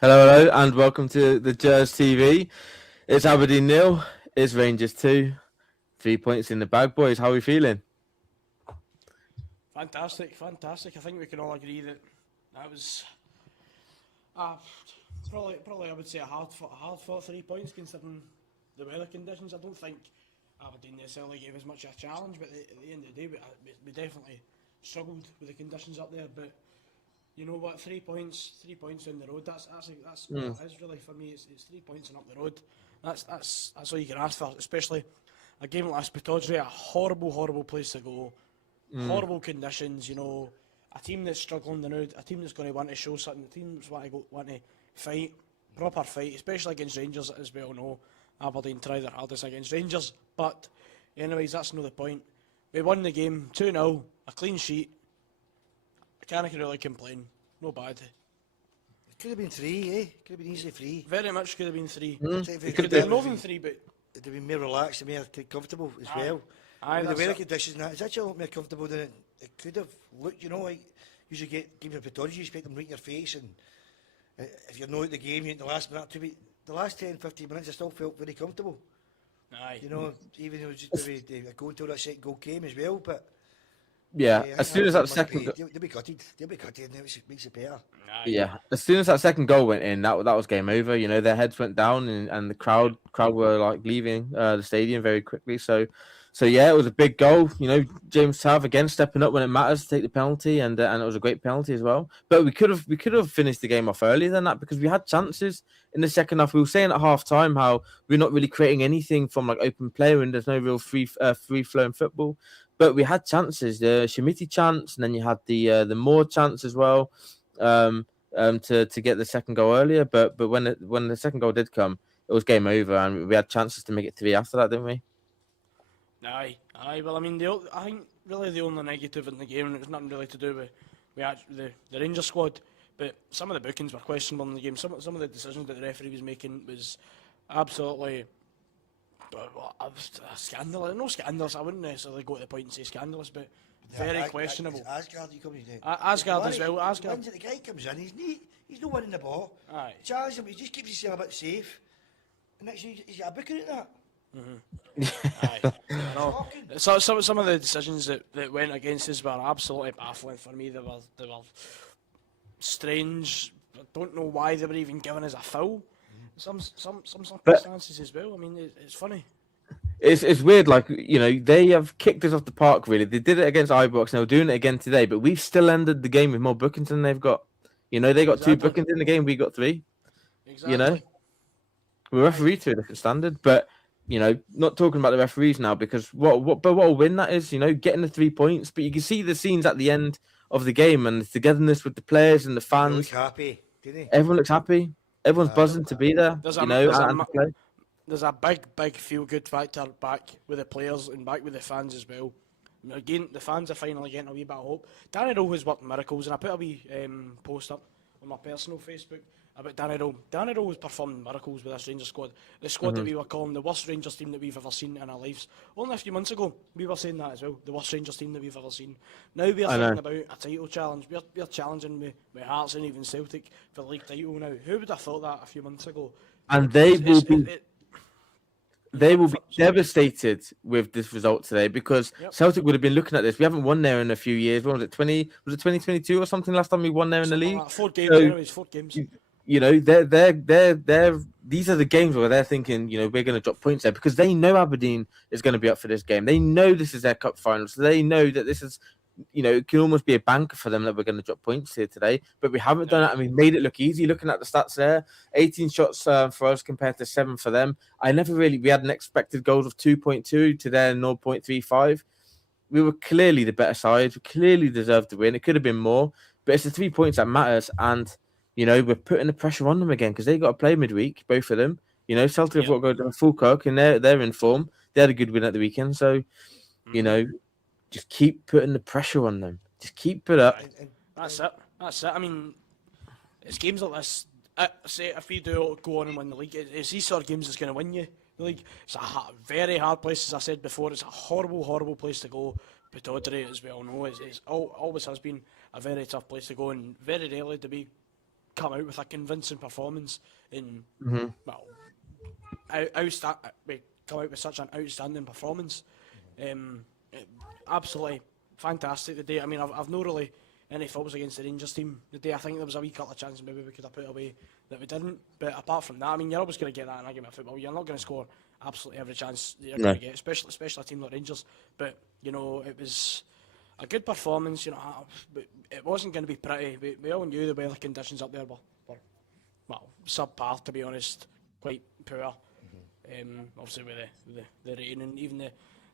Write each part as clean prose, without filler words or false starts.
Hello, and welcome to the Gers TV. It's Aberdeen nil. It's Rangers 2. 3 points in the bag, boys. How are we feeling? Fantastic, fantastic. I think we can all agree that that was uh, probably I would say a hard fought 3 points considering the weather conditions. I don't think Aberdeen necessarily gave us much of a challenge, but at the end of the day, we definitely struggled with the conditions up there. But you know what, 3 points down the road. That's all it is really for me. It's 3 points and up the road. That's all you can ask for, especially a game like this. Pittodrie, a horrible place to go. Horrible conditions, a team that's struggling now, a team that's going to want to show something, a team that's want to fight, proper fight, especially against Rangers, as we all know. Aberdeen try their hardest against Rangers, but anyways, that's not the point. We won the game 2-0, a clean sheet. I can't really complain, no bad. It could have been three, eh? Could have been easily three. Very much could have been three. It Could have been more than three, but it'd have been more relaxed and more comfortable as well. Aye, With the that's weather it. conditions, it's actually a lot more comfortable than it could have looked. Like usually get games of Pittodrie, you expect them right in your face, and if you're not at the game, you in the last minute to be the last 10, 15 minutes, I still felt very comfortable. aye. Even though it was just maybe a goal until that second goal came as well, but. Yeah, I as think soon as that must second, be- they'll be gutted. They'll be gutted, and it makes it better. Aye. yeah, as soon as that second goal went in, that was game over. Their heads went down, and the crowd were like leaving the stadium very quickly. So yeah, it was a big goal. James Tav again stepping up when it matters to take the penalty, and it was a great penalty as well. But we could have finished the game off earlier than that because we had chances in the second half. We were saying at half time how we're not really creating anything from like open play, and there's no real free flowing football. But we had chances, the Shimiti chance, and then you had the Moore chance as well, to get the second goal earlier. But when the second goal did come, it was game over, and we had chances to make it 3 after that, didn't we? Aye. Well, I mean, I think really the only negative in the game, and it was nothing really to do with the Rangers squad, but some of the bookings were questionable in the game. Some of the decisions that the referee was making was absolutely scandalous. No scandalous. I wouldn't necessarily go to the point and say scandalous, but very questionable. Aasgaard, he comes in. Aasgaard as well. Aasgaard. The guy comes in, he's no winning the ball. Aye. Charges him, he just keeps himself a bit safe. And next thing he's got a booking at that. Aye. No. So some of the decisions that went against us were absolutely baffling for me. They were strange. I don't know why they were even giving us a foul. Some circumstances as well. I mean, it's funny. It's weird, like, they have kicked us off the park, really. They did it against Ibrox, and they're doing it again today, but we've still ended the game with more bookings than they've got. They got 2 bookings in the game, we got 3. Exactly. We referee to a different standard, but, not talking about the referees now, because what a win that is, getting the 3 points, but you can see the scenes at the end of the game, and the togetherness with the players and the He fans. looks happy, didn't he? Everyone looks happy. Everyone's buzzing to be there, There's There's a big feel-good factor back with the players and back with the fans as well. Again, the fans are finally getting a wee bit of hope. Danny Röhl has worked miracles, and I put a wee post up on my personal Facebook about Danny Röhl. Danny Röhl has performed miracles with this Rangers squad. The squad that we were calling the worst Rangers team that we've ever seen in our lives. Only a few months ago, we were saying that as well. The worst Rangers team that we've ever seen. Now we are thinking about a title challenge. We're challenging with Hearts and even Celtic for the league title now. Who would have thought that a few months ago? And they will be devastated with this result today because Celtic would have been looking at this. We haven't won there in a few years. What was it, 2022 or something last time we won there in the league? Like 4 games, anyways, 4 games. They're these are the games where they're thinking, we're going to drop points there because they know Aberdeen is going to be up for this game. They know this is their cup final, so they know that this is, it can almost be a banker for them that we're going to drop points here today. But we haven't done it, and we've made it look easy. Looking at the stats there, 18 shots for us compared to 7 for them. We had an expected goals of 2.2 to their 0.35. We were clearly the better side. We clearly deserved to win. It could have been more, but it's the 3 points that matters. And we're putting the pressure on them again because they got to play midweek, both of them. Celtic have got to go to full cock, and they're in form. They had a good win at the weekend, so just keep putting the pressure on them. Just keep it up. That's it. I mean, it's games like this. Say if we do go on and win the league, it's these sort of games that's going to win you the league. It's a very hard place, as I said before. It's a horrible place to go. Pittodrie, as we all know, always has been a very tough place to go, and very rarely do we come out with a convincing performance in well, we come out with such an outstanding performance. Absolutely fantastic the day. I mean, I've not really any faults against the Rangers team the day. I think there was a wee couple of chances maybe we could have put away that we didn't. But apart from that, I mean, you're always going to get that in a game of football. You're not going to score absolutely every chance that you're going to get, especially a team like Rangers. But you know, it was a good performance. You know, but it wasn't going to be pretty. We all knew the weather conditions up there were well, subpar, to be honest, quite poor. Obviously with the rain and even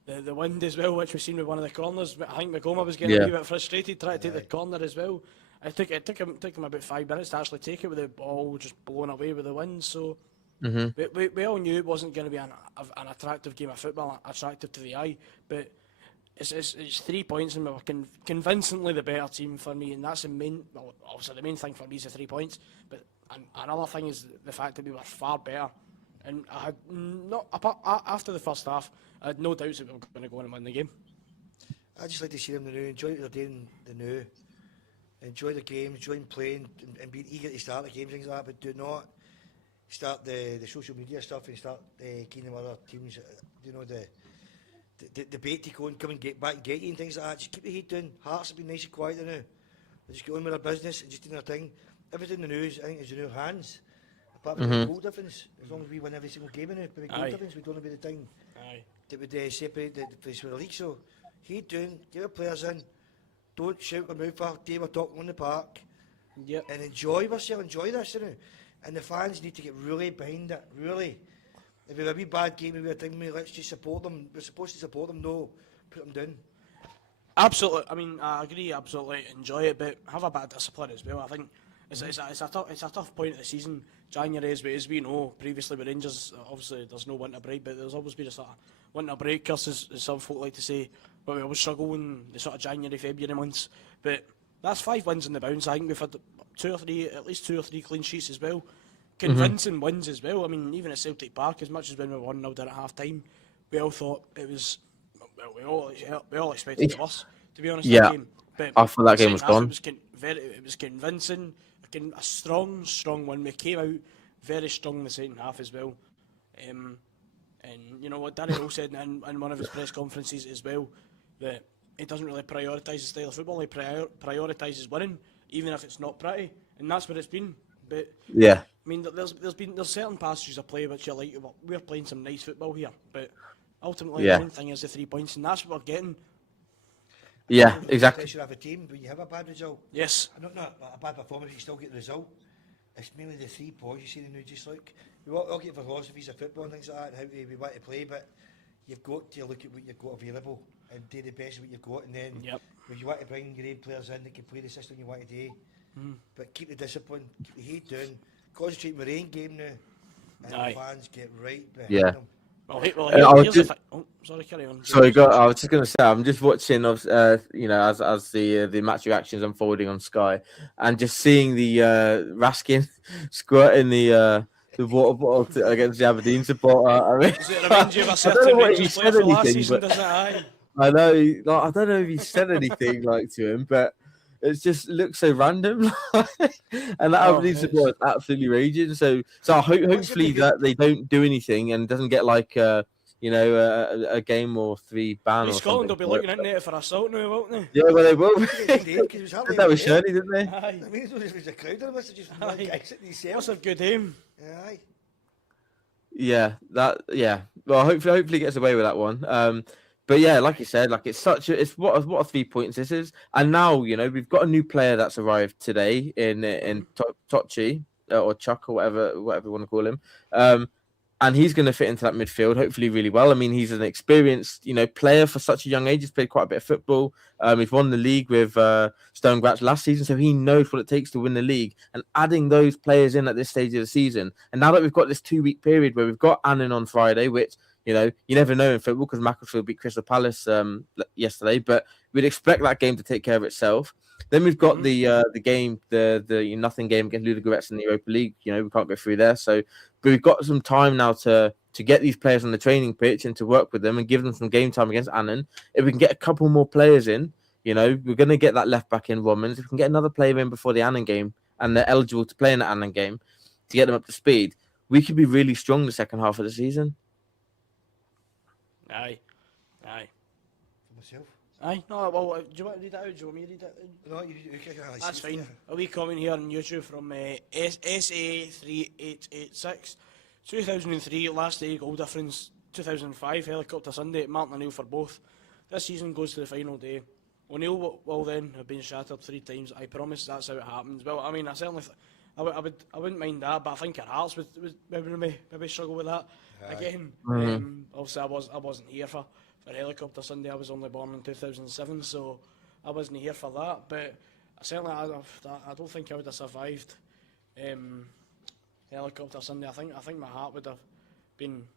the wind as well, which we've seen with one of the corners. I think McGoma was getting a wee bit frustrated trying to take the corner as well. It took him about 5 minutes to actually take it with the ball just blowing away with the wind. So we all knew it wasn't going to be an attractive game of football, attractive to the eye. But it's 3 points and we were convincingly the better team for me, and that's the main. Well, obviously the main thing for me is the 3 points. But another thing is the fact that we were far better. And I had after the first half, I had no doubts that we were going to go on and win the game. I just like to see them now, enjoy what they're doing the now, enjoy the game, enjoy playing, and being eager to start the game, things like that. But do not start the social media stuff and start getting them other teams, you know, the bait to go and come and get back and get you and things like that. Just keep your head down. Hearts have been nice and quiet now. They just get on with their business and just doing their thing. Everything in the news, I think, is in our hands. Apart from the goal difference, as long as we win every single game in it, but the goal difference, we don't have the thing that would separate the place from the league. So, head down, get your players in, don't shout their mouth off, they were talking on the park, and enjoy yourself, enjoy this, you know. And the fans need to get really behind it, really. If we have a wee bad game, we were thinking, let's just support them. We're supposed to support them, no, put them down. Absolutely, I mean, I agree, absolutely enjoy it, but have a bit of discipline as well. I think it's a tough point of the season. January, as we know, previously with Rangers, obviously there's no winter break, but there's always been a sort of winter break curse, as some folk like to say, but we always struggle in the sort of January, February months. But that's 5 wins in the bounce. I think we've had at least two or three clean sheets as well. Convincing wins as well. I mean, even at Celtic Park, as much as when we were 1-0 down at half time, we all thought it was, well, we all expected it was, to be honest. Yeah, game. But I thought that game was gone. It was convincing. A strong win. We came out very strong in the second half as well. And you know what Danny Röhl said in one of his press conferences as well, that he doesn't really prioritise the style of football. He prioritises winning, even if it's not pretty, and that's what it's been. But I mean, there's certain passages of play which you're like, well, we're playing some nice football here, but ultimately the main thing is the 3 points, and that's what we're getting. Yeah, exactly. You should have a team, but you have a bad result. Yes. Not a bad performance, you still get the result. It's mainly the 3 points. You see the new, just like we all get philosophies of football and things like that, and how we want to play, but you've got to look at what you've got available and do the best of what you've got, and then if you want to bring your own players in that can play the system you want to do, but keep the discipline, keep the head down, concentrate on the rain game now, and the fans get right behind them. Sorry, carry on. Sorry, I was just going to say, I'm just watching, you know, as the match reactions unfolding on Sky, and just seeing the Raskin squirting the water bottle against the Aberdeen supporter. I mean, does it remind you of a certain Rangers player from last season? Does it? I know. Like, I don't know if he said anything like to him, but it just looks so random. And that Aberdeen supporter is absolutely raging. So hopefully that they don't do anything and doesn't get like you know, a game or 3 ban. Scotland will be looking into it for assault now, won't they? Yeah, well, they will. That was Shirley, didn't they? I mean, it was a crowd, there must have just one guy sitting himself. That's a good aim. Aye. Yeah, Well, hopefully he gets away with that one. But yeah, like you said, like it's what a 3 points this is. And now, you know, we've got a new player that's arrived today in Tochi or Chuck or whatever you want to call him. And he's going to fit into that midfield, hopefully, really well. I mean, he's an experienced, you know, player for such a young age. He's played quite a bit of football. He's won the league with Stone Gratz last season, so he knows what it takes to win the league. And adding those players in at this stage of the season, and now that we've got this 2-week period where we've got Annan on Friday, which, you know, you never know in football because Macclesfield beat Crystal Palace yesterday, but we'd expect that game to take care of itself. Then we've got the game, the nothing game against Ludogorets in the Europa League. You know, we can't go through there. So, but we've got some time now to get these players on the training pitch and to work with them and give them some game time against Annan. If we can get a couple more players in, you know, we're going to get that left back in Romans. If we can get another player in before the Annan game and they're eligible to play in the Annan game to get them up to speed, we could be really strong the second half of the season. Aye. For myself. Aye. No, well, do you want to read that out? Do you want me to read that out? No, you That's fine. A wee comment here on YouTube from SA3886. 2003, last day goal difference. 2005, helicopter Sunday. Martin O'Neill for both. This season goes to the final day. O'Neill will then have been shattered 3 times. I promise that's how it happens. Well, I mean, I certainly, I wouldn't mind that, but I think our hearts would maybe struggle with that. Aye. Again. Obviously, I wasn't here for helicopter Sunday. I was only born in 2007, so I wasn't here for that. But certainly, I don't think I would have survived helicopter Sunday. I think my heart would have been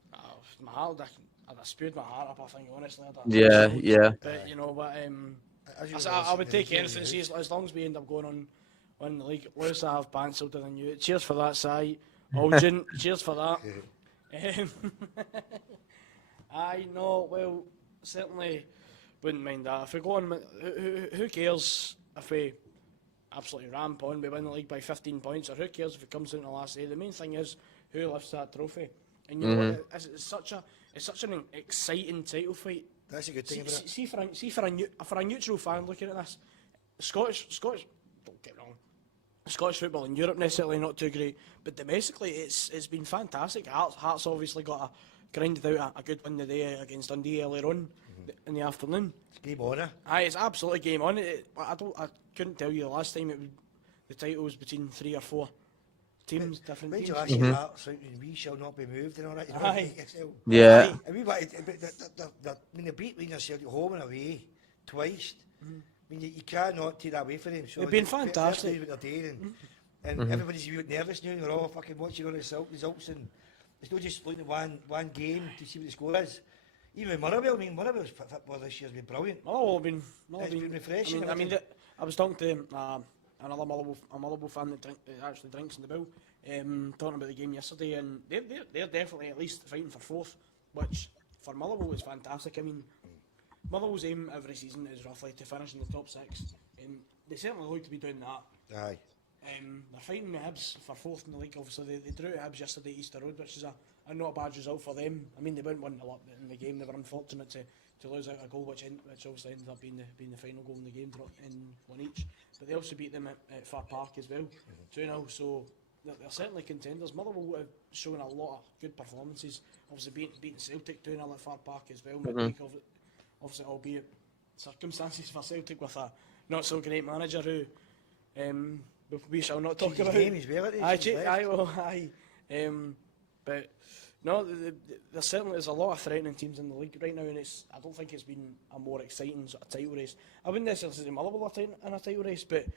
I'd have spewed my heart up. I think honestly. Yeah. But you know, but I would take anything. See, as long as we end up going on winning the league. Lewis, I have pants older than you. Cheers for that, Si. Algin, cheers for that. I know. Well, certainly wouldn't mind that. If we go on, who cares if we absolutely ramp on, we win the league by 15 points, or who cares if it comes down to the last day? The main thing is who lifts that trophy. And you know what? It's such an exciting title fight. That's a good thing about it. See for a neutral fan looking at this, Scottish. Don't get me wrong. Scottish football in Europe necessarily not too great, but domestically it's been fantastic. Hearts obviously got a grinded out a good win today against Dundee earlier on in the afternoon. It's game on, eh? Aye, it's absolutely game on. I couldn't tell you the last time the title was between 3 or 4 teams, different When teams. you actually Hearts out and we shall not be moved and all that. Aye. Yeah. I mean, they beat Rangers at home and away twice. I mean, you cannot take that away from them. So They've been fantastic. What they're doing, and everybody's a bit nervous now. We're all fucking watching all the results, and it's not just looking at one game to see what the score is. Even with Motherwell, Motherwell's football this year has been brilliant. It's been refreshing. I mean, I was talking to another Motherwell fan that actually drinks in the bill, talking about the game yesterday, and they're definitely at least fighting for 4th, which for Motherwell is fantastic. I mean, Motherwell's aim every season is roughly to finish in the top 6, and they certainly look to be doing that. Aye. They're fighting the Hibs for 4th in the league. Obviously, they drew Hibs yesterday at Easter Road, which is a not a bad result for them. I mean, they went 1-0 up in the game. They were unfortunate to lose out a goal, which obviously ended up being the final goal in the game, in 1 each. But they also beat them at Fir Park as well, 2-0. So they're certainly contenders. Motherwell have shown a lot of good performances. Obviously beating Celtic 2-0 at Fir Park as well. Midweek, obviously, albeit circumstances for Celtic with a not so great manager who we shall not talk about. Game as well, But no, there certainly is a lot of threatening teams in the league right now, and I don't think it's been a more exciting sort of title race. I wouldn't necessarily say Motherwell are in a title race, but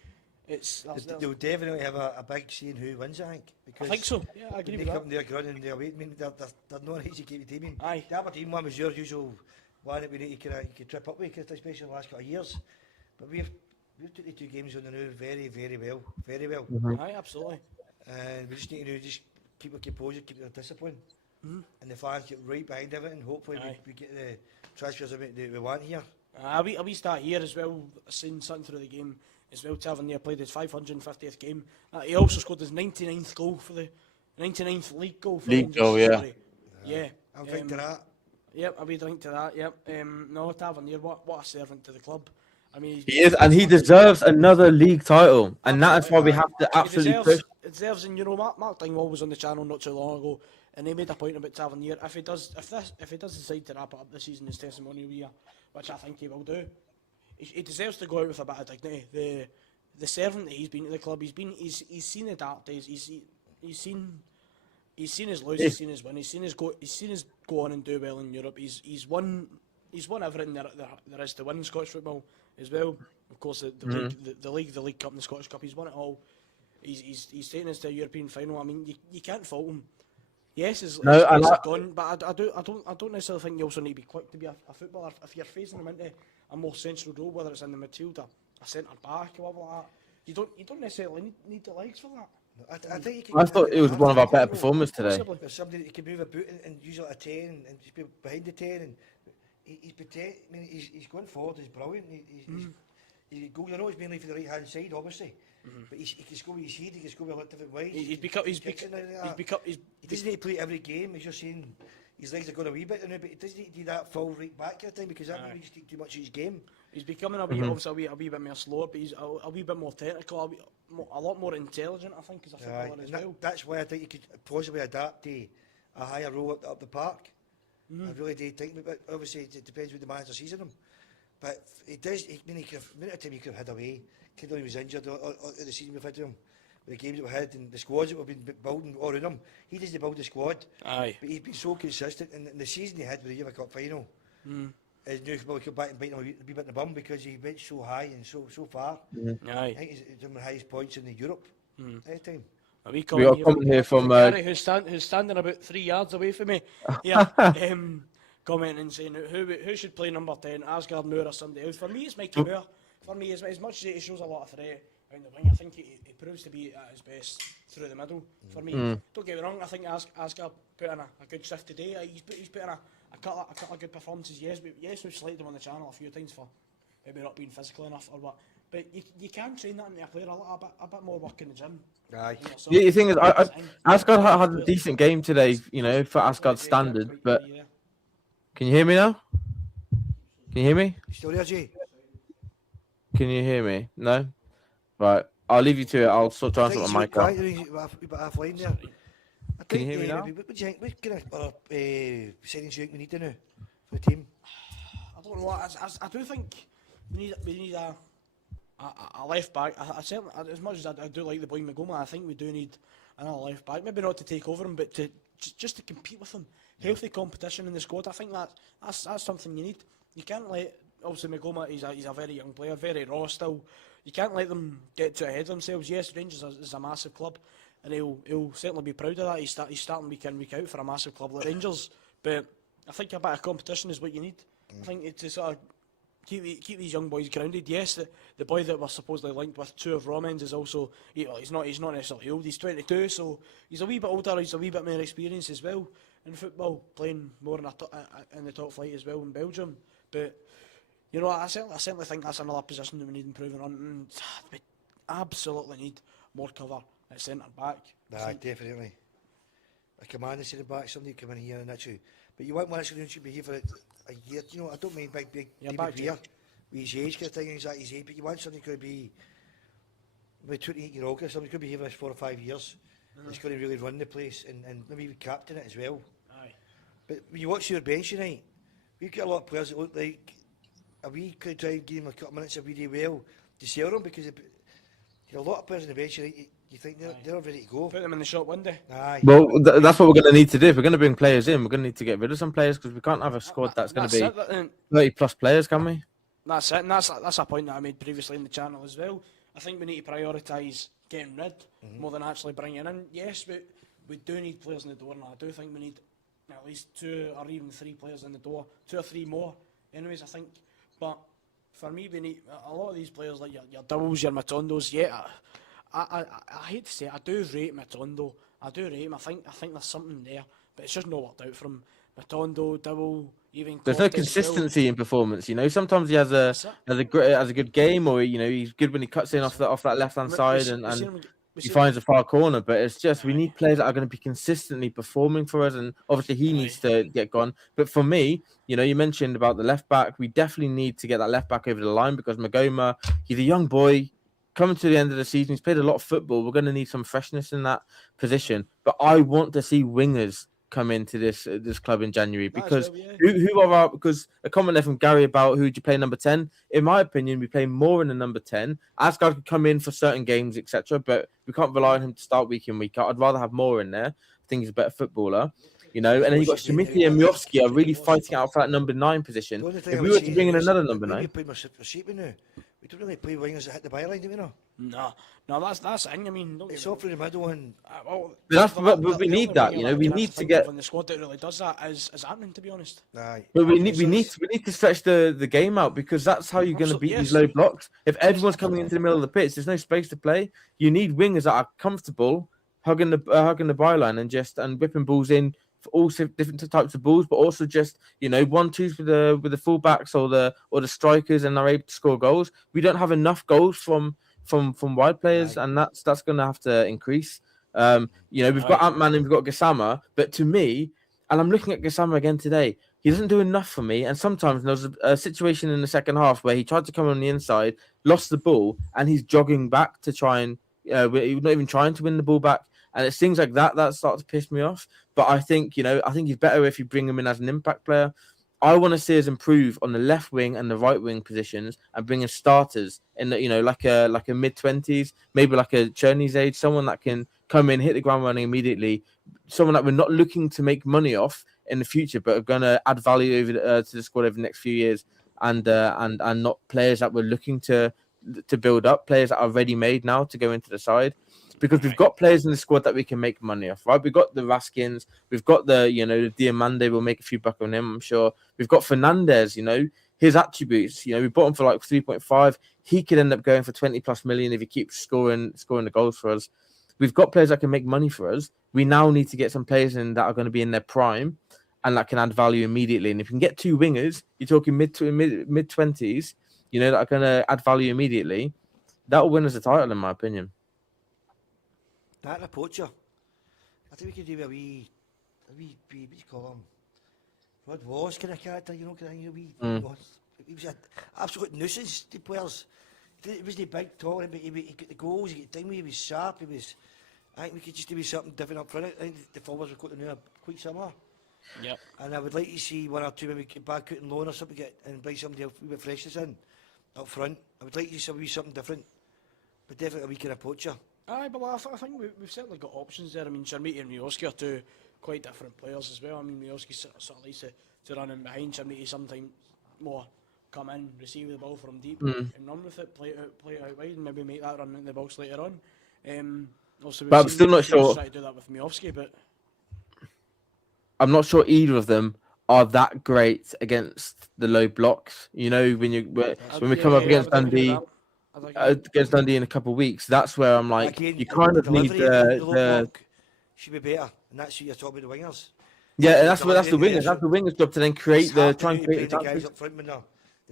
they'll definitely have a big say in who wins, I think. Because I think so. Yeah, I agree with they that. come there grunting their weight. I mean, they're not easy to keep the team in. Aye. The Aberdeen one was your usual one that we need to trip up with, especially in the last couple of years. But we've took the 2 games on the now very, very well. Very well. Aye, absolutely. And we just need to just keep our composure, keep our discipline. And the fans get right behind everything. Hopefully we get the transfers that we want here. We start here as well, seeing something through the game as well. Tavernier played his 550th game. He also scored his 99th goal for the 99th league goal. For League goal, yeah. Yeah. I'll drink to that. Yep, I'll be drink to that. Yep. No, Tavernier, what a servant to the club. I mean, He is, and he deserves another league title, and that is why we have to absolutely push. It deserves, and you know, Mark Dingwall was on the channel not too long ago, and he made a point about Tavernier. If he does decide to wrap it up this season as testimonial year, which I think he will do, he deserves to go out with a bit of dignity. The servant that he's been to the club, he's seen the dark days. He's seen his lose, he's seen his win, he's seen his go on and do well in Europe. He's won everything there is to win in Scottish football as well. Of course, the league cup, and the Scottish Cup. He's won it all. He's taken us to a European final. I mean, you can't fault him. Yes, his gone, but I don't necessarily think you also need to be quick to be a footballer. If you're phasing him into a more central role, whether it's in the midfield or a centre back or whatever like that, you don't necessarily need the legs for that. I thought it was one of our better performers today. There's somebody that can move a boot and use it a 10 and just be behind the 10, and he's going forward. He's brilliant. He's goal. I know he's mainly for the right hand side, obviously, But he can score with his head, he can score with a lot of different ways. He's He doesn't need to play every game, as you're saying. His legs are going a wee bit now, but he doesn't need to do that full right back at the time because that would take too much of his game. He's becoming obviously a wee bit more slower, but he's a wee bit more technical, a lot more intelligent, I think, as a footballer as well. That's why I think he could possibly adapt to a higher role up the park. I really do think, but obviously it depends what the manager sees in him. But it does. He could have, minute of time he could have had away. Kid he was injured or the season we've had to him. The games that we had and the squads that we've been building all around him. He doesn't build the squad. Aye. But he's been so consistent. And the season he had with the Euro Cup final, is now probably come back and bite him a wee bit in the bum because he went so high and so far. Aye. I think he's one of the highest points in the Europe at the time. We got a comment here from Gary, who's standing about 3 yards away from me. Yeah, commenting saying who should play number 10, Aasgaard, Moore or somebody else. For me, it's Mikey Moore. For me, as much as he shows a lot of threat around the wing, I think he proves to be at his best through the middle. For me, don't get me wrong, I think Aasgaard put in a good shift today. He's put in a couple of good performances. Yes, we've slated him on the channel a few times for maybe not being physical enough or what. But you can train that into a player a bit more work in the gym. Aye. Yeah, the thing is, Aasgaard had a decent game today, for Aasgaard's standard. But can you hear me now? Can you hear me? Still there, Jay? Can you hear me? No? Right. I'll leave you to it. I'll sort of answer my mic out. Half line there. Can you hear me now? What do you think? What kind of signings do you think we need to know for the team? I don't know. I do think we need a left back. I certainly, as much as I do like the boy Magoma, I think we do need another left back. Maybe not to take over him, but to just to compete with him. Healthy competition in the squad. I think that's something you need. You can't let, obviously Magoma, he's a very young player, very raw still. You can't let them get too ahead of themselves. Yes, Rangers is a massive club, and he'll certainly be proud of that. He's starting week in, week out for a massive club like Rangers. But I think a bit of competition is what you need. I think it's to sort of keep these young boys grounded. Yes, the boy that we're supposedly linked with, two of Romans, is also he's not necessarily old. He's 22, so he's a wee bit older. He's a wee bit more experienced as well in football, playing more in the top flight as well in Belgium. But I certainly think that's another position that we need improving on. And we absolutely need more cover at centre back. Nah, definitely. A commander centre back, somebody come in here and that's you. But you want one that's going to be here for a year. I don't mind big David Weir with his age kind of thing, exactly his age, but you want somebody who could be maybe 28-year-old, somebody could be here for 4 or 5 years. He's going to really run the place and maybe be captain it as well. Aye. But when you watch your bench tonight, we've got a lot of players that look like we could try and give them a couple of minutes if we do well to sell them because a lot of players on the bench tonight, you think they're ready to go. Put them in the shop window. Aye. Well, that's what we're going to need to do. If we're going to bring players in, we're going to need to get rid of some players because we can't have a squad that's going to be 30 plus players, can we? That's it, and that's a point that I made previously in the channel as well. I think we need to prioritise getting rid more than actually bringing in. Yes, we do need players in the door, and I do think we need at least 2 or even 3 players in the door, 2 or 3 more. Anyways, I think, but for me, we need a lot of these players like your Doubles, your Matondos. Yeah, I hate to say it, I do rate Matondo. I do rate him. I think there's something there, but it's just not worked out from Matondo, Double, even. There's no consistency in performance. Sometimes he has a good game, or he's good when he cuts in off that left hand side and he finds a far corner. But it's just we need players that are going to be consistently performing for us, and obviously he needs to get gone. But for me, you mentioned about the left back. We definitely need to get that left back over the line because Magoma, he's a young boy. Coming to the end of the season, he's played a lot of football. We're going to need some freshness in that position. But I want to see wingers come into this club in January because because a comment there from Gary about who do you play number 10. In my opinion, we play more in the number 10. Aasgaard could come in for certain games, etc. But we can't rely on him to start week in, week out. I'd rather have more in there. I think he's a better footballer. And then you've got Smithy and Miovski are really fighting out for that number 9 position. If we were to bring in another number 9. We don't really play wingers that hit the byline, do we know? No, that's the thing. I mean, it's all through the middle and. But we need that. We need to get when the squad that really does that is happening. To be honest, aye. But we need to stretch the game out because that's how you're going to beat these low blocks. If everyone's coming into the middle of the pitch, there's no space to play. You need wingers that are comfortable hugging the byline and whipping balls in. For all different types of balls, but also just 1-2s with the fullbacks or the strikers, and are able to score goals. We don't have enough goals from from wide players, and that's going to have to increase. We've got Ant-Man and we've got Gassama, but to me, and I'm looking at Gassama again today, he doesn't do enough for me. And sometimes there was a situation in the second half where he tried to come on the inside, lost the ball, and he's jogging back to try and he's not even trying to win the ball back. And it's things like that start to piss me off. But I think he's better if you bring him in as an impact player. I want to see us improve on the left wing and the right wing positions and bring in starters in the, like a mid-20s, maybe like a Cherney's age, someone that can come in, hit the ground running immediately, someone that we're not looking to make money off in the future, but are going to add value over to the squad over the next few years, and not players that we're looking to build up, players that are ready made now to go into the side. Because we've got players in the squad that we can make money off, right? We've got the Raskins, we've got the Diamande, we'll make a few buck on him, I'm sure. We've got Fernandez, his attributes, we bought him for like 3.5. He could end up going for 20 plus million if he keeps scoring the goals for us. We've got players that can make money for us. We now need to get some players in that are going to be in their prime and that can add value immediately. And if you can get two wingers, you're talking mid 20s, that are going to add value immediately, that will win us a title, in my opinion. That and a poacher. I think we could do a wee what do you call him? Rod Wallace kind of character, He was an absolute nuisance to players. He wasn't big, tall, but he got the goals, he got the thing, he was sharp, I think we could just do something different up front. I think the forwards have got to know quite similar. Yep. And I would like to see one or two maybe get back out and loan or something and bring somebody else with freshness in up front. I would like to see something different. But definitely a wee kind of poacher. Aye, but I think we've certainly got options there. I mean, Chermiti and Miovski are two quite different players as well. I mean, Miovski sort of likes to run in behind. Chermiti sometimes more come in, receive the ball from deep and run with it, play it out wide, and maybe make that run in the box later on. Also, but I'm still not sure. Try to do that with Miovski, but I'm not sure either of them are that great against the low blocks. When we come up against Dundee. Against Dundee in a couple of weeks, that's where I'm like, again, you kind of need the should be better, and that's what you're talking about, the wingers. Yeah, that's the wingers. That's the wingers' job to then try and create the guys up front when the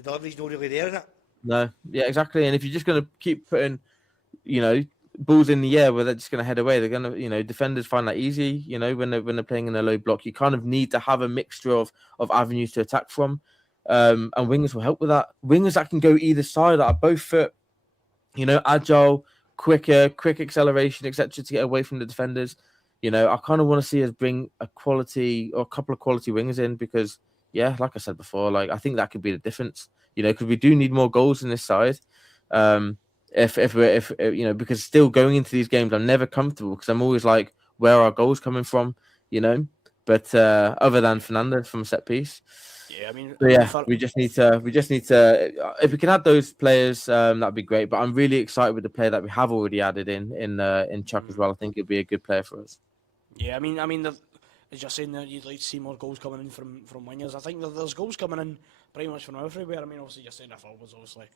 delivery's not really there, innit? No, yeah, exactly. And if you're just going to keep putting, balls in the air where they're just going to head away, they're going to, defenders find that easy. When they're playing in a low block, you kind of need to have a mixture of avenues to attack from, and wingers will help with that. Wingers that can go either side, that are both foot. Agile, quick acceleration, etc., to get away from the defenders. I kind of want to see us bring a quality or a couple of quality wingers in because, like I said before, I think that could be the difference. Because we do need more goals in this side. If because still going into these games, I'm never comfortable because I'm always like, where are our goals coming from? But other than Fernandez from set piece. Yeah, I mean, we just need to. If we can add those players, that'd be great. But I'm really excited with the player that we have already added in Chuck as well. I think it'd be a good player for us. Yeah, I mean, as you're saying that you'd like to see more goals coming in from wingers. I think there's goals coming in pretty much from everywhere. I mean, obviously you're saying the forwards, obviously.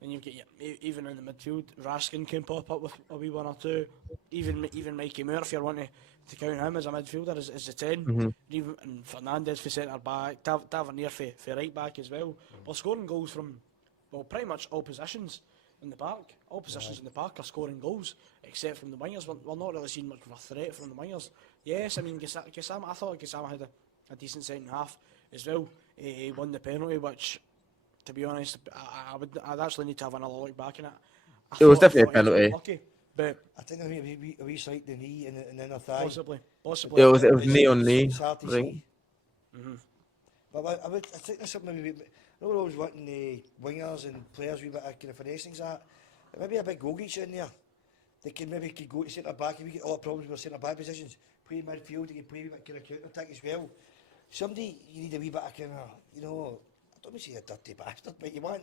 Then you get even in the midfield, Raskin can pop up with a wee one or two. Even Mikey Moore, if you're wanting to count him as a midfielder, is a 10. Mm-hmm. And Fernandez for centre back, Tavernier for right back as well. We're scoring goals from pretty much all positions in the park. All positions in the park are scoring goals, except from the wingers. We're not really seeing much of a threat from the wingers. Yes, I mean Gassama. I thought Gassama had a decent second half as well. He won the penalty, which, to be honest, I'd actually need to have another look back in it. It was definitely a penalty. Lucky, but I think a wee slight the knee and then a thigh. Possibly. It was knee on knee. It's hard to see. But I think there's something maybe. We're always wanting the wingers and players with a bit of kind of finesse things that. Maybe a big goal getter in there. They can go to centre back if we get all the problems with centre back positions. Play midfield, they can play a bit kind of counter attack as well. Somebody you need a wee bit of kind of, I don't want to say a dirty bastard, but you want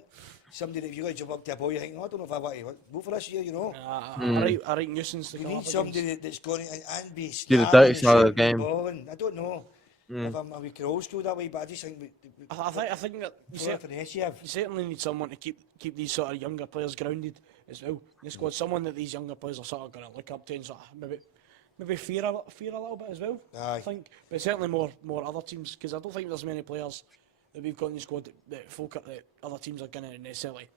somebody that if you got to jump up to a ball, you think, I don't know if I want to go for this year, I think nuisance. You need somebody that's going and be do the dirty side of the game. I don't know if I'm a wee old school that way, but I just think I think that you certainly need someone to keep these sort of younger players grounded as well. The squad, someone that these younger players are sort of going to look up to and sort of maybe fear a little bit as well. Aye. I think, but certainly more other teams, because I don't think there's many players that we've got in the squad that other teams are going to necessarily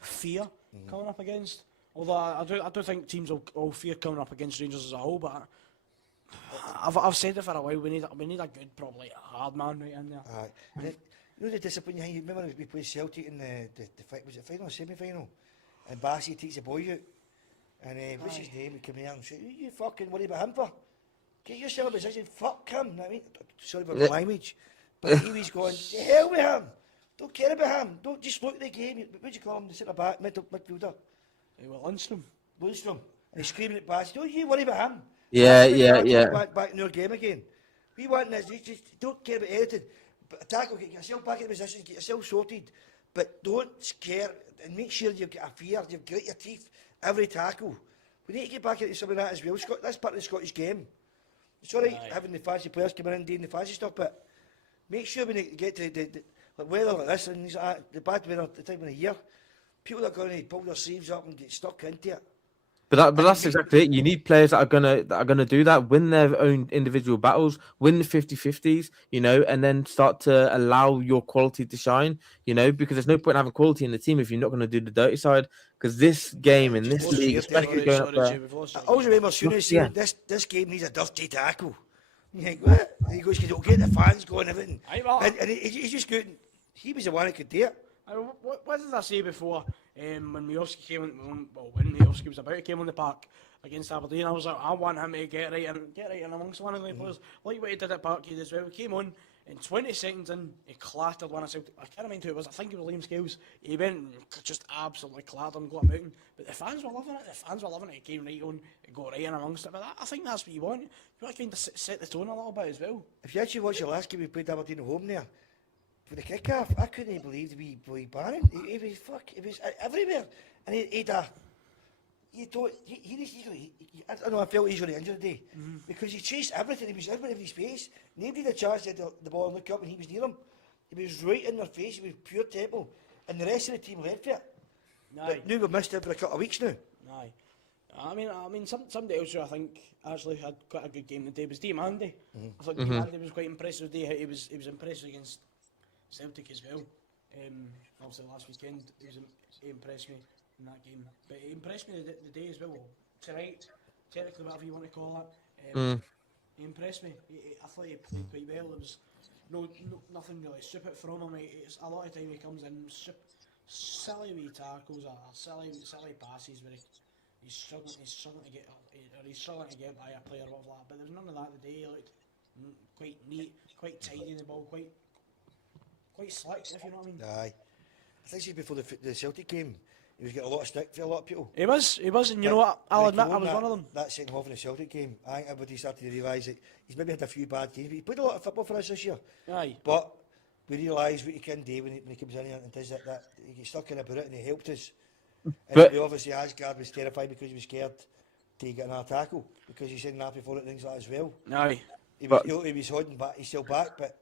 fear coming up against. Although I do think teams will fear coming up against Rangers as a whole, but I've said it for a while. We need a good, probably hard man right in there. Aye. And you know the discipline you remember when we played Celtic in was it final or semi-final? And Bassey takes the boy out. And what's his name? He came here and said, you fucking worry about him for? Get yourself a position, fuck him. You know what I mean? Sorry about the language. But he was going, to hell with him. Don't care about him. Don't just look at the game. What do you call him? The centre-back, midfielder? Well, Lundstrom. And he's screaming at Bassey, don't you worry about him. Yeah. Back in our game again. We want this, you just don't care about anything. But tackle, get yourself back in position, get yourself sorted. But don't scare and make sure you've got a fear, you've got your teeth every tackle. We need to get back into some of that as well. That's part of the Scottish game. It's alright having the fancy players coming in and doing the fancy stuff, but make sure when they get to the weather like this and the bad weather at the time of the year, people are going to pull their sleeves up and get stuck into it. But that's exactly it. You need players that are gonna do that, win their own individual battles, win the 50-50s, and then start to allow your quality to shine, because there's no point in having quality in the team if you're not going to do the dirty side. Because this game in this league, especially going up there, I always remember Sooners saying this game needs a dirty tackle. You think, what? And he goes, because it'll get the fans going and everything. And he's just going, he was the one who could do it. What did I say before? When Miovski came on, when Miovski was about to come on the park against Aberdeen, I was like, I want him to get right in amongst one of the players, like what he did at Parkhead as well. He came on, in 20 seconds in, he clattered one of Celtic. I can't remember who it was. I think it was Liam Scales. He went and just absolutely clattered him, got about him. But the fans were loving it. He came right on, he got right in amongst it. But I think that's what you want. You want to kind of set the tone a little bit as well. If you actually watch the last game we played Aberdeen at home there, for the kick-off, I couldn't believe the wee boy Bannon. He was everywhere. And he'd I don't know, I felt he's going to injure today. Because he chased everything. He was in every space. Nobody had a chance to hit the ball and look up and he was near him. He was right in their face. He was pure tempo. And the rest of the team led for it. But now we've missed it for a couple of weeks now. Aye. I mean, somebody else who I think actually had quite a good game today was Diamandi. I thought Diamandi was quite impressive today. He was impressive against Celtic as well. Obviously last weekend he impressed me in that game, but he impressed me the day as well. Tonight, technically whatever you want to call it, he impressed me. I thought he played quite well. There was nothing really stupid from him. It's a lot of time he comes in silly wee tackles or silly passes where he's struggling to get by a player or whatever like that. But there was none of that today. He looked quite neat, quite tidy in the ball, quite slick, if you know what I mean. Aye. I think it's before the Celtic game, he was getting a lot of stick for a lot of people. He was, and you know what? I'll admit I was one of them. That second half in the Celtic game, I think everybody started to realise that he's maybe had a few bad games, but he played a lot of football for us this year. Aye. But we realise what he can do when he comes in here and does that. He gets stuck in about it and he helped us. And obviously Aasgaard was terrified because he was scared to get another tackle because he's in nappy for it and things like that as well. Aye. He was holding back, he's still back, but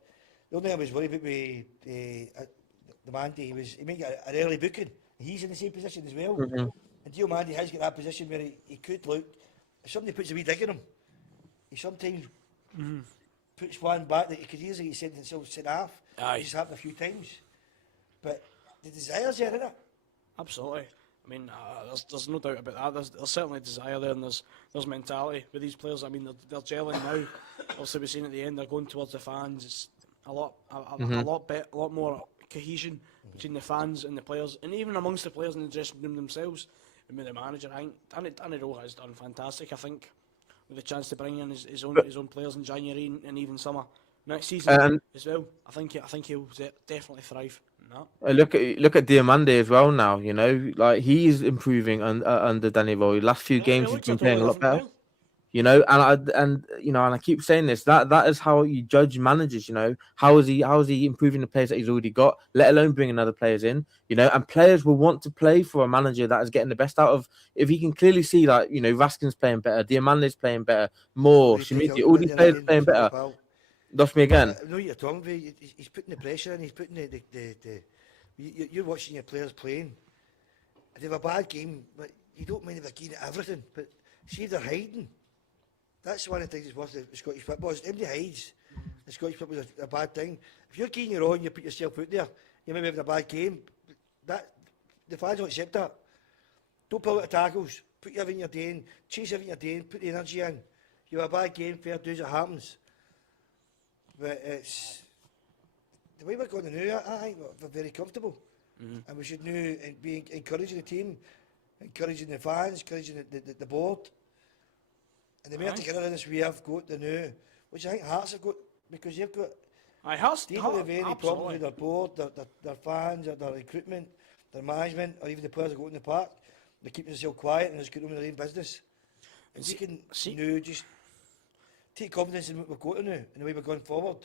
the only thing I was worried about the Mandy, he might get an early booking. He's in the same position as well. And Dio Mandy has got that position where he could look, if somebody puts a wee dig in him, he sometimes puts one back that he could easily get sent himself sent off. It's happened a few times. But the desire's there, isn't it? Absolutely. I mean, there's no doubt about that. There's certainly desire there, and there's mentality with these players. I mean, they're gelling now. Obviously, we've seen at the end they're going towards the fans. It's a lot more cohesion between the fans and the players, and even amongst the players in the dressing room themselves. And with the manager, I think Danny Röhl has done fantastic. I think with the chance to bring in his own players in January and even summer next season as well. I think he'll definitely thrive. No. Look at Diamandi as well now. Like he's improving under Danny Röhl. Last few games he's been playing a lot better. And I keep saying this. That is how you judge managers. How is he improving the players that he's already got? Let alone bringing other players in. And players will want to play for a manager that is getting the best out of. If he can clearly see that Raskin's playing better, Diamandi's playing better, more Shimizu, all these players playing better. Lost me again. I know what you're talking about. He's putting the pressure in. He's putting you're watching your players playing. If they have a bad game, but you don't mind if they're keen at everything. But see if they're hiding. That's one of the things that's worth the Scottish football. Is everybody hides. The Scottish football is a bad thing. If you're keen, you're on. You put yourself out there. You may be having a bad game. That the fans don't accept that. Don't pull out the tackles. Put everything you're doing. Chase everything you're doing. Put the energy in. You have a bad game, fair dues, it happens. But it's the way we're going to now. I think we're very comfortable, and we should now be encouraging the team, encouraging the fans, encouraging the board. And the more togetherness we have got the now, which I think Hearts have got, because they've got. Hearts They don't have any problems with their board, their fans, or their recruitment, their management, or even the players that go in the park. They keep themselves quiet and just get on with their own business. And we can now just take confidence in what we've got now and the way we're going forward.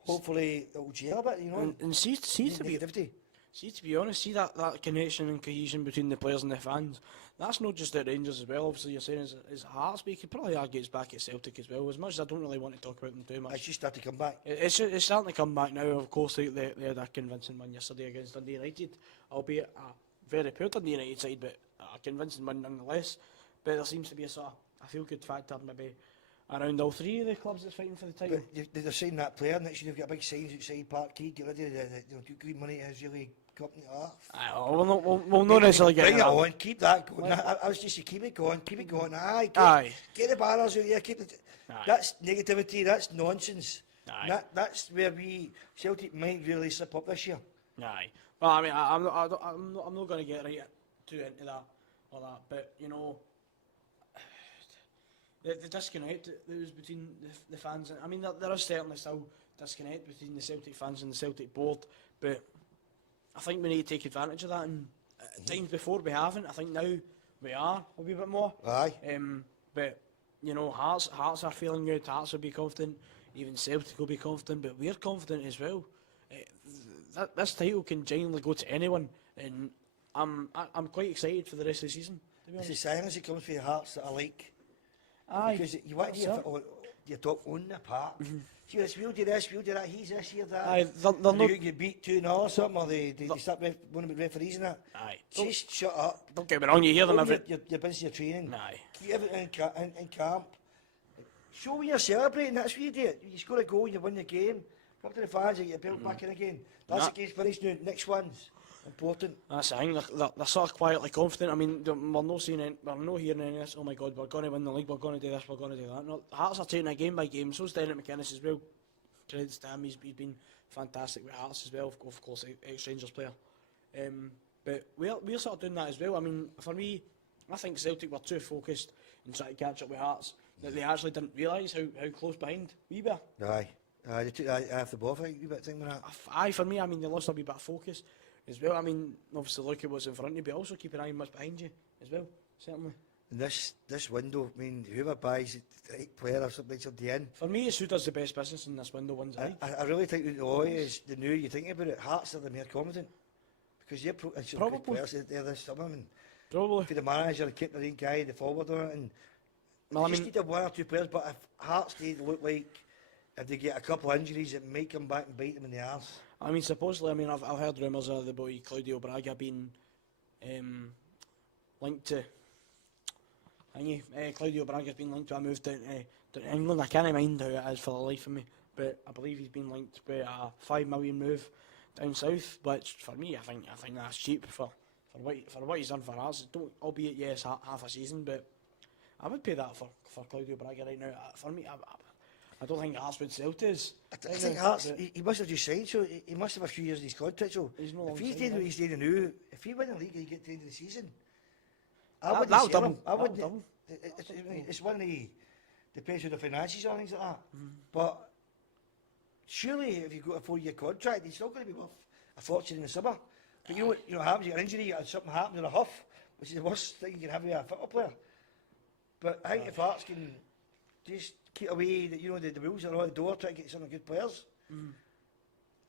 Hopefully it'll gel a bit, you know. And see to be honest, see that connection and cohesion between the players and the fans. That's not just at Rangers as well. Obviously, you're saying it's Hearts, but you could probably argue it's back at Celtic as well. As much as I don't really want to talk about them too much, It's just starting to come back. It's starting to come back now. Of course, they had a convincing win yesterday against Dundee United, albeit a very poor Dundee United side, but a convincing win nonetheless. But there seems to be a sort of a feel-good factor maybe around all three of the clubs that's fighting for the title. But they're saying that player next year they've got a big signs outside Park Key, get rid of the green money is really company off. We'll not necessarily get bring it on, keep that going. I was just saying, keep it going. Aye, get the banners out there, keep it. That's negativity, that's nonsense. That's where Celtic might really slip up this year. Aye. Well, I mean, I'm not going to get right too into that or that, but you know, the disconnect that was between the fans. I mean, there is certainly still disconnect between the Celtic fans and the Celtic board, but I think we need to take advantage of that. And at times before we haven't. I think now we are a wee bit more. Aye. But you know, Hearts are feeling good. Hearts will be confident. Even Celtic will be confident, but we're confident as well. This title can genuinely go to anyone, and I'm quite excited for the rest of the season. It's the silence that comes from the Hearts that I like. Aye. Because you want to your top on the park. See, we'll do this, we'll do that. He's this, here, that. Aye, they're not. You get beat 2-0 or something, or they start going about referees and that. Aye. Just shut up. Don't get me wrong. You hear them every. You're busy your training. Aye. Keep everything in camp. Show when you're celebrating. That's what you do. You score a goal, you win the game. Come up to the fans and get your belt back in again. That's the case for us now. Next one's important. That's the thing. They're sort of quietly confident. I mean, we're not hearing any of this. Oh my God, we're going to win the league. We're going to do this. We're going to do that. No, Hearts are taking it game by game. So's Derek McInnes as well. Credits to him. He's been fantastic with Hearts as well. Of course, ex-Rangers player. But we're sort of doing that as well. I mean, for me, I think Celtic were too focused in trying to catch up with Hearts that they actually didn't realise how close behind we were. Aye. They took half the ball, I think, a bit thing with that. Aye, for me, I mean, they lost a wee bit of focus as well. I mean, obviously look at what's in front of you, but also keep an eye on what's behind you as well, certainly. And this window, I mean, whoever buys the right player or something in. For me, it's who does the best business in this window wins the league. I really think that the Oi is the new you think about it. Hearts are the more confident because they're probably players they're this summer. And probably for the manager, the keep the right guy, the forward on it, and well, just need one or two players. But if Hearts they look like if they get a couple of injuries, it might come back and bite them in the arse. I mean, supposedly, I've heard rumours of the boy Claudio Braga being linked to. Claudio Braga's been linked to a move down to England. I can't mind how it is for the life of me, but I believe he's been linked with a $5 million move down south. Which for me, I think that's cheap for what he's done for us. Albeit yes, half a season, but I would pay that for Claudio Braga right now. For me, I don't think Hearts would sell to us. I think Hearts, he must have just signed, so he must have a few years in his contract. So if he's doing what he's doing now, if he win the league and he get to the end of the season, I wouldn't sell him. I wouldn't. It's one of the depends on the finances or things like that. But surely, if you've got a 4-year contract, it's not going to be worth a fortune in the summer. But you know what happens? You get an injury, something happens in a huff, which is the worst thing you can have with a football player. But I think if Hearts can just keep away, the wheels are on the door trying to get some good players.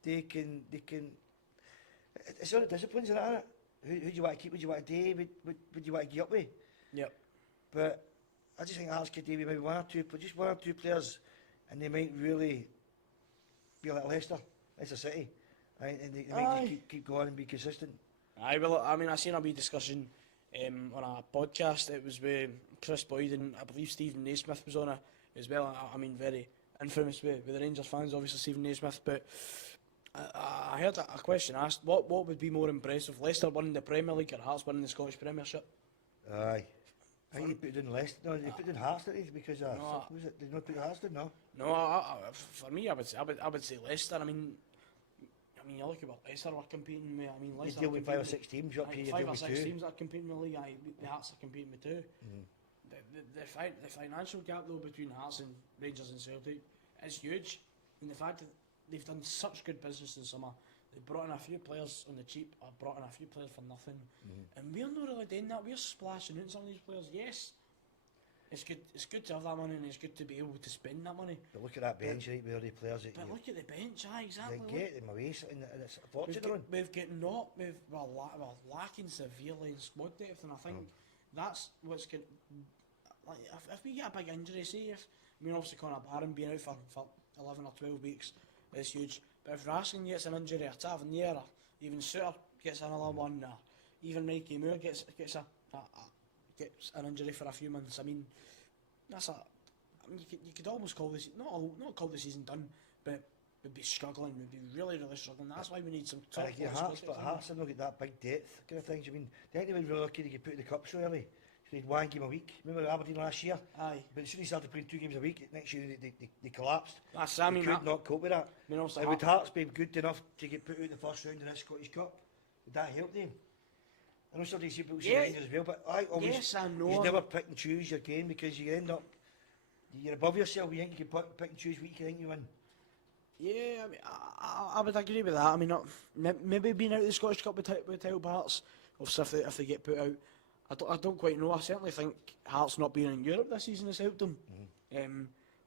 They can. It's all the disciplines in that. Who do you want to keep? What do you want to do? What do you want to get up with? Yep. But I just think Hearts could do maybe one or two players, and they might really be like Leicester City, right? And they might just keep going and be consistent. Aye, well, I mean, I seen a wee discussion on a podcast. It was with Chris Boyd and I believe Stephen Naismith was on it as well. I mean, very infamous with the Rangers fans, obviously Stephen Naismith. But I heard a question asked: what would be more impressive, Leicester winning the Premier League or Hearts winning the Scottish Premiership? Aye. I think they put it in Leicester. No, they put it in Hearts, didn't they? Because No. was it? Did they not put Hearts in? No. No, for me, I would say Leicester. I mean, you look at what Leicester were competing with. I mean, You Leicester deal are with 5 or 6 teams. Up here, you 5 deal or with 6 2. teams that are competing in the league. The Hearts are competing with 2. The financial gap though between Hearts and Rangers and Celtic is huge. And the fact that they've done such good business in summer, they've brought in a few players on the cheap, or brought in a few players for nothing, and we're not really doing that. We're splashing in some of these players. Yes, it's good to have that money, and it's good to be able to spend that money. But look at that bench, right, with all the players that But look at the bench, exactly. you get them away, and it's a fortune they're on. We're lacking severely in squad depth, and I think that's what's good. Like if we get a big injury, obviously Conor Barron being out for 11 or 12 weeks is huge. But if Raskin gets an injury, or Tavernier, or even Suter gets another one, or even Mikey Moore gets an injury for a few months, I mean, you could almost call this not call the season done, but we'd be struggling. We'd be really struggling. That's why we need some top. Hearts have not got that big depth kind of things. I mean, they think they were really lucky to get put in the cup so early. So they had 1 game a week. Remember Aberdeen last year? Aye. But as soon as they started playing 2 games a week, next year they collapsed. I They could not cope with that. Also And would Hearts be good enough to get put out in the first round of this Scottish Cup? Would that help them? I know some of these people say Rangers as well, but I know. You never pick and choose your game, because you end up, you're above yourself. You think you can pick and choose what you think you win. Yeah, I mean, I would agree with that. I mean, maybe being out of the Scottish Cup would help Hearts. Obviously, if they get put out, I don't quite know. I certainly think Hearts not being in Europe this season has helped them.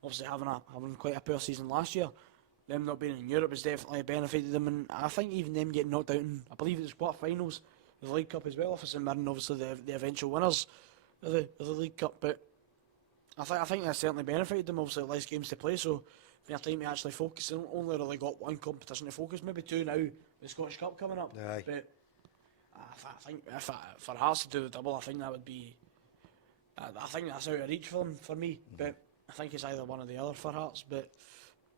Obviously, having quite a poor season last year, them not being in Europe has definitely benefited them. And I think even them getting knocked out in, I believe it's quarter-finals of the League Cup as well, if it's in Mirren, obviously the eventual winners of the League Cup. But I think that certainly benefited them. Obviously, less games to play, so their time to actually focus. They only really got 1 competition to focus, maybe 2 now, the Scottish Cup coming up. Aye. But I think for Hearts to do the double, I think that would be. I think that's out of reach for them, for me. But I think it's either one or the other for Hearts. But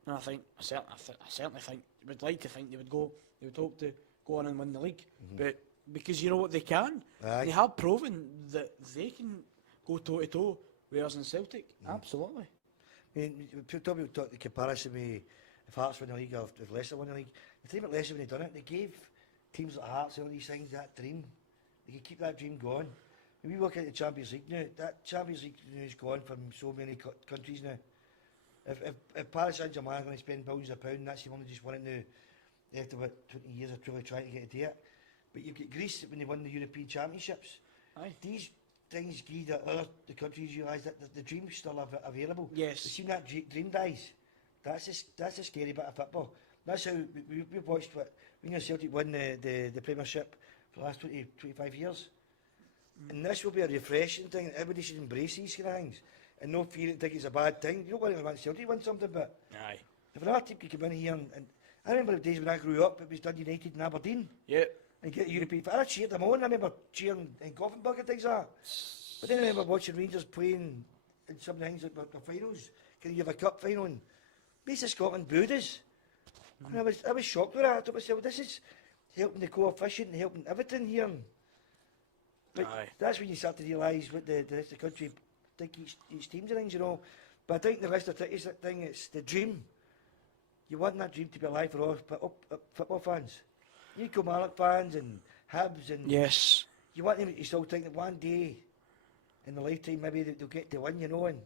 no, I certainly think would like to think they would hope to go on and win the league. But because you know what they can, they have proven that they can go toe to toe with us in Celtic. Absolutely. I mean, people talk the comparison with if Hearts win the league or if Leicester win the league. The time at Leicester when they done it, they gave teams like Hearts and all these things that dream. They could keep that dream going. When we look at the Champions League now, that Champions League is gone from so many countries now. If Paris Saint-Germain are going to spend billions of pounds, that's the one that just won it now. They have to what 20 years of truly trying to get to do it. But you've got Greece when they won the European Championships. Aye. These things give the countries realise that the dream's still available. Yes. As soon that dream dies, that's a scary bit of football. That's how we've watched when Celtic won the Premiership for the last 25 years. And this will be a refreshing thing. Everybody should embrace these kind of things and not feel it think it's a bad thing. You don't want to want Celtic to win something, but Aye. if another team could come in here and I remember the days when I grew up, it was Dundee United and Aberdeen. Yeah. And get European. I cheered them on. I remember cheering in Gothenburg and things like that. But then I remember watching Rangers playing in some things like the finals. Can you have a cup final? And Base of Scotland booed us. And I was shocked with that. I thought to myself, this is helping the coefficient and helping everything here. But that's when you start to realise what the rest of the country think each team's and things, you know. But I think the rest of the thing, it's the dream. You want that dream to be alive for all football fans. You Kilmarnock fans and Hibs and Yes. you want them to still think that one day in the lifetime maybe they'll get to win, you know, and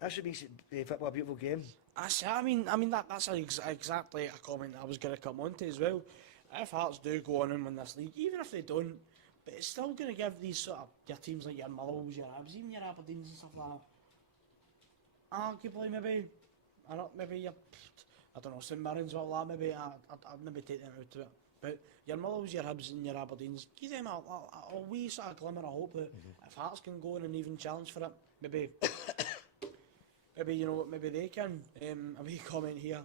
that's what makes football a beautiful game. I mean that's exactly a comment I was going to come on to as well. If Hearts do go on and win this league, even if they don't, but it's still going to give these sort of your teams like your Motherwells, your Hibs, even your Aberdeens and stuff like that. Arguably, maybe I don't know, St Mirren's or that. Maybe I'd maybe take them out of it. But your Motherwells, your Hibs and your Aberdeens, give them a wee sort of glimmer of hope that if Hearts can go in and even challenge for it, maybe you know what, maybe they can. A wee comment here.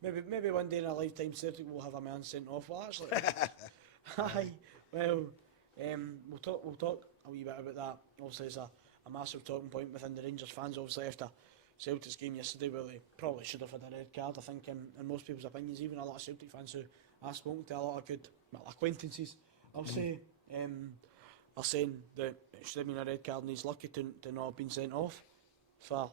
Maybe one day in a lifetime Celtic will have a man sent off. Well, actually, aye. Well, we'll talk a wee bit about that. Obviously, it's a massive talking point within the Rangers fans. Obviously, after Celtic's game yesterday, where they probably should have had a red card. I think in most people's opinions, even a lot of Celtic fans who I've spoken to, a lot of good acquaintances, I'll say. are saying that it should have been a red card and he's lucky to not have been sent off for.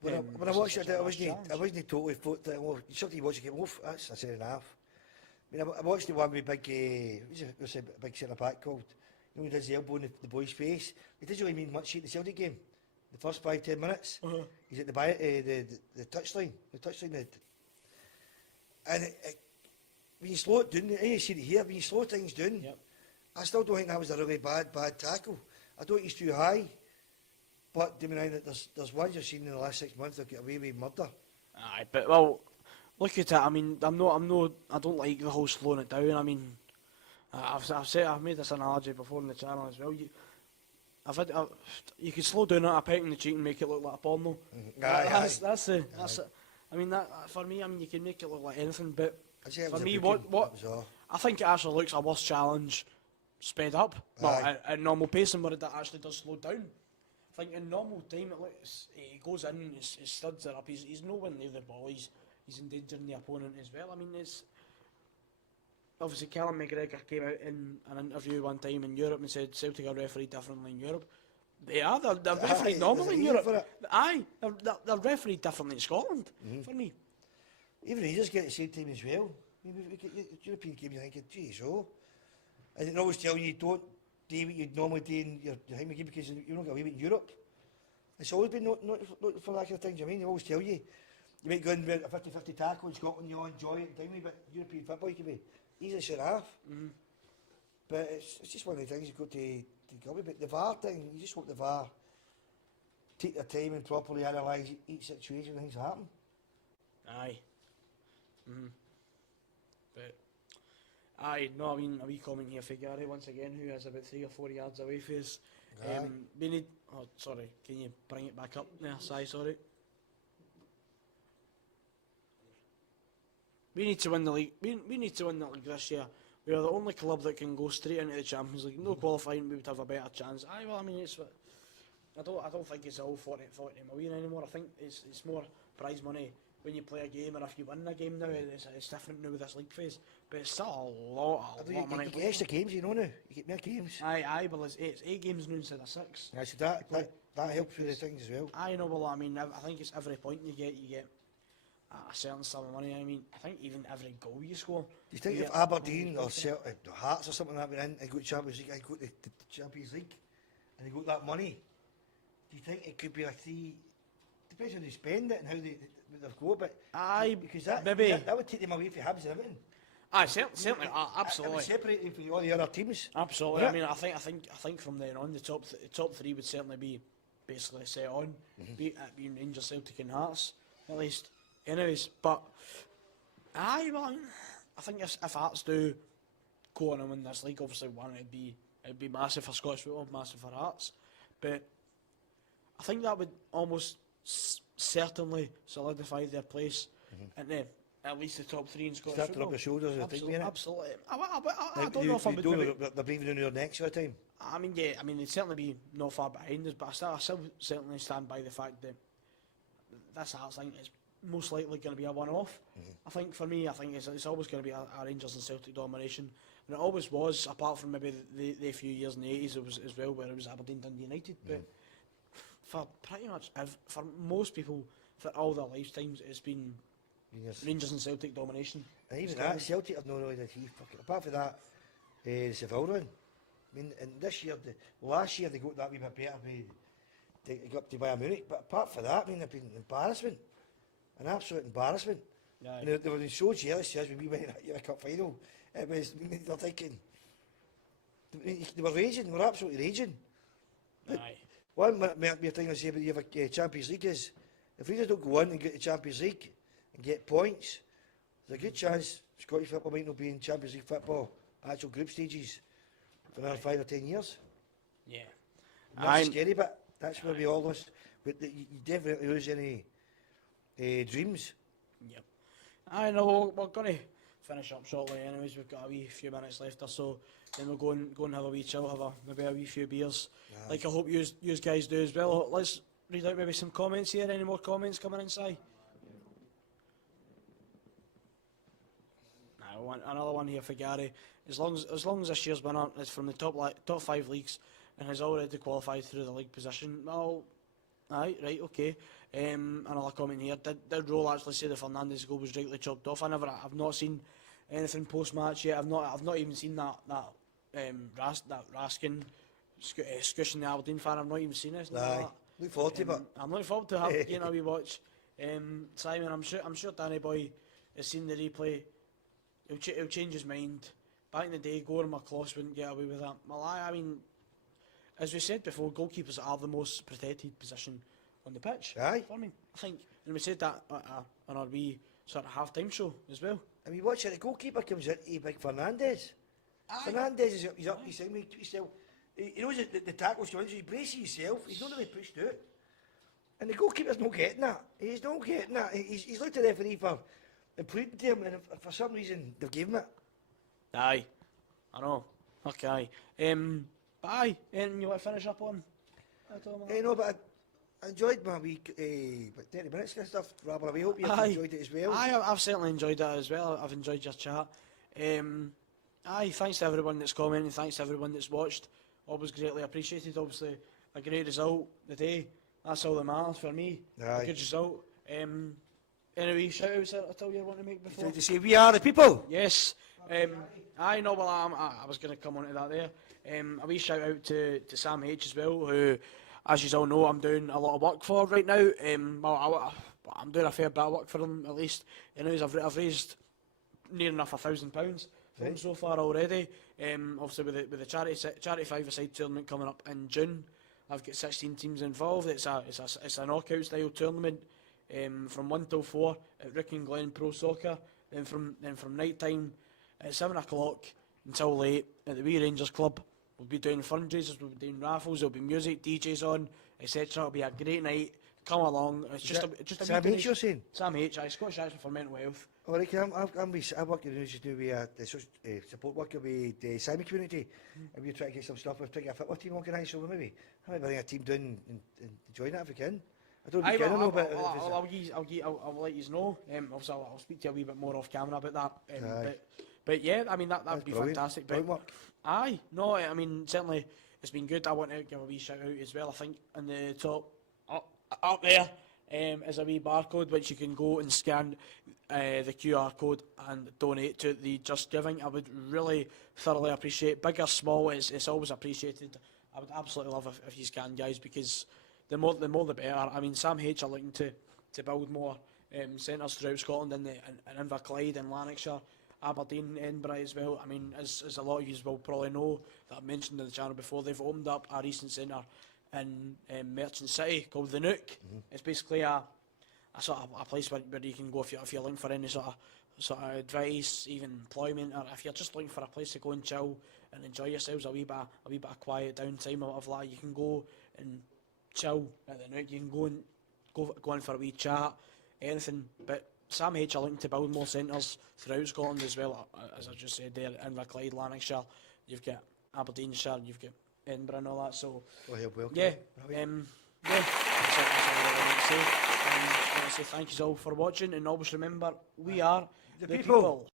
When I watched it, I wasn't challenge. totally thought that, well, you sometimes watch a game, oh, that's a fair enough. I mean, I watched the one with big, what's a big centre back called? You know, he does the elbow in the boy's face. It doesn't really mean much in the Celtic game. The first 5-10 minutes, he's at the touchline, and when you slow it down, you see it here, when you slow things down, I still don't think that was a really bad tackle. I don't think he's too high. But do you mean that there's ones you've seen in the last 6 months that get away with murder? Aye, but well, look at it. I mean, I don't like the whole slowing it down. I mean, I've made this analogy before on the channel as well. You could slow down a peck in the cheek and make it look like a porno. That's it. I mean, that for me, I mean, you can make it look like anything, but for me, what I think it actually looks a worse challenge sped up, at normal pacing, where it actually does slow down. I think in normal time he goes in, his studs are up, he's nowhere near the ball, he's endangering the opponent as well. I mean, it's obviously Callum McGregor came out in an interview one time in Europe and said Celtic are refereed differently in Europe. They're refereed normally in Europe. Aye, they're refereed differently in Scotland, for me. Even Rangers get the same time as well. I mean, we get European games, you think, geez, oh. And they always tell you don't do what you'd normally do in your home game because you're not going to leave it in Europe. It's always been not for that kind of thing, do you mean? They always tell you. You might go in with a 50-50 tackle in Scotland, you all enjoy it, time, but European football you can be easily shut off. But it's just one of the things you've got to go with. But the VAR thing, you just hope the VAR take their time and properly analyse each situation and things happen. Aye. But aye, no, I mean, a wee comment here for Gary once again, who is about 3 or 4 yards away from us. We need. Oh, sorry. Can you bring it back up there? Sorry. We need to win the league. We need to win the league this year. We are the only club that can go straight into the Champions League. No qualifying, we would have a better chance. Aye, well, I mean, I don't think it's all 40 million anymore. I think it's more prize money when you play a game, or if you win a game now, it's different now with this league phase. But it's still a lot of money. You get extra games, you know now. You get more games. Aye, well, it's 8 games now instead of 6. Yeah, so that helps with the things as well. I know, well, I mean, I think it's every point you get a certain sum of money. I mean, I think even every goal you score. Do you think if Aberdeen or Hearts or something like that went in and got Champions League, and got the Champions League, and they got that money, do you think it could be like depends how they spend it and how they go, but because that would take them away from Hibs and everything. Aye, certainly, absolutely. It would separate them from all the other teams. Absolutely. I mean, I think from then on, the top 3 would certainly be basically set on, being Rangers, Celtic, and Hearts at least. Anyways, but aye, well, I think if Hearts do go on and win this league, obviously one it'd be massive for Scottish football, massive for Hearts, but I think that would almost certainly solidify their place in at least the top 3 in Scottish Start football. Up your shoulders, Absolutely. I don't know if I would. They're breathing in your necks all the time. I mean, they'd certainly be not far behind us, but I still certainly stand by the fact that this Hearts thing is most likely going to be a one-off. I think for me, it's always going to be a Rangers and Celtic domination, and it always was, apart from maybe the few years in the 80s it was as well, where it was Aberdeen, Dundee United. But for pretty much for most people, for all their lifetimes, it's been Rangers and Celtic domination. And even that, Celtic have no really achieved. Apart from that, Seville run. I mean, and this year, last year they got that wee bit better. They got up to Bayern Munich, but apart from that, I mean, they've been an embarrassment. An absolute embarrassment. Yeah. And they were so jealous as we went in a cup final. It was, they're thinking, they were raging, they were absolutely raging. Aye. One mere thing I say about the Champions League is, if Rangers don't go on and get the Champions League and get points, there's a good chance Scottish football might not be in Champions League football, actual group stages, for another 5 or 10 years. Yeah. That's scary, but that's where we all lost. You definitely lose any dreams. Yep. I know we're going to finish up shortly anyways. We've got a wee few minutes left or so. Then we'll go and have a wee chill, maybe a wee few beers. Nice. Like I hope you guys do as well. Let's read out maybe some comments here. Any more comments coming inside? No, another one here for Gary. As long as this year's winner is from the top 5 leagues and has already qualified through the league position, well, aye, right, okay. Another comment here. Did Röhl actually say the Fernandes goal was rightly chopped off? I've not seen anything post match yet. I've not even seen that Raskin squishing the Aberdeen fan. I've not even seen it. Look forward to it. I'm looking forward to getting a wee watch. Simon, I'm sure Danny Boy has seen the replay. He'll change his mind. Back in the day, Gordon McCloss wouldn't get away with that. Malaya, I mean, as we said before, goalkeepers are the most protected position on the pitch. Aye. For me, I think, and we said that on our wee sort of half-time show as well. I mean, watch it, the goalkeeper comes in, big Fernandes. Aye. Fernandes is up, he's saying, he knows that the tackle's coming, so he braces himself, he's not really pushed out. And the goalkeeper's not getting that. He's not getting that. He's looked at the referee for pleading to him, and for some reason they've given it. Aye, I know. Okay. But aye, anything you want to finish up on? No, but I enjoyed my week, 30 minutes and stuff, Robert. I hope you enjoyed it as well. Aye, I've certainly enjoyed that as well. I've enjoyed your chat. Aye, thanks to everyone that's commented, thanks to everyone that's watched. Always greatly appreciated. Obviously, a great result today. That's all that matters for me. Aye. A good result. Anyway, shout-outs at all you want to make before? To say we are the people. Yes. I know. Well, I was going to come on to that there. A wee shout out to Sam H as well, who, as you all know, I'm doing a lot of work for right now. Well, I'm doing a fair bit of work for them at least. Anyways, I've raised near enough £1,000 for them so far already. Obviously with the charity 5-a-side tournament coming up in June, I've got 16 teams involved. It's a knockout style tournament. From 1 till 4 at Rick and Glen Pro Soccer. Then from night time at 7 o'clock until late at the Wee Rangers Club. We'll be doing fundraisers, we'll be doing raffles, there'll be music, DJs on, etc. It'll be a great night. Come along. It's just a Sam H you're saying? Sam H, Scottish Action for Mental Health. Oh, right, I work in the news to do with the support worker with the Simon community, and we're trying to get some stuff. We're trying to get a football team organised, so maybe bring a team down and join that if we can. I don't know, but I'll let you know. Obviously, I'll speak to you a wee bit more off camera about that. But yeah, I mean that'd be fantastic. But aye, no, I mean certainly it's been good. I want to give a wee shout out as well. I think in the top up there is a wee barcode which you can go and scan the QR code and donate to the Just Giving. I would really thoroughly appreciate, big or small, it's always appreciated. I would absolutely love if you can, guys, because the more the better. I mean, Sam H are looking to build more centres throughout Scotland and Inverclyde and Lanarkshire, Aberdeen, Edinburgh as well. I mean, as a lot of you will probably know that I've mentioned on the channel before, they've opened up a recent centre in Merchant City called the Nook. It's basically a sort of a place where you can go if you're looking for any sort of advice, even employment, or if you're just looking for a place to go and chill and enjoy yourselves, a wee bit of quiet downtime of that. You can go and chill at the Nook. You can go in for a wee chat, anything. But Sam H are looking to build more centres throughout Scotland as well. As I just said there, Inverclide, Lanarkshire, you've got Aberdeenshire, you've got Edinburgh and all that. So yeah, that's all I want to say. I want to say thank you all for watching, and always remember, we are the people.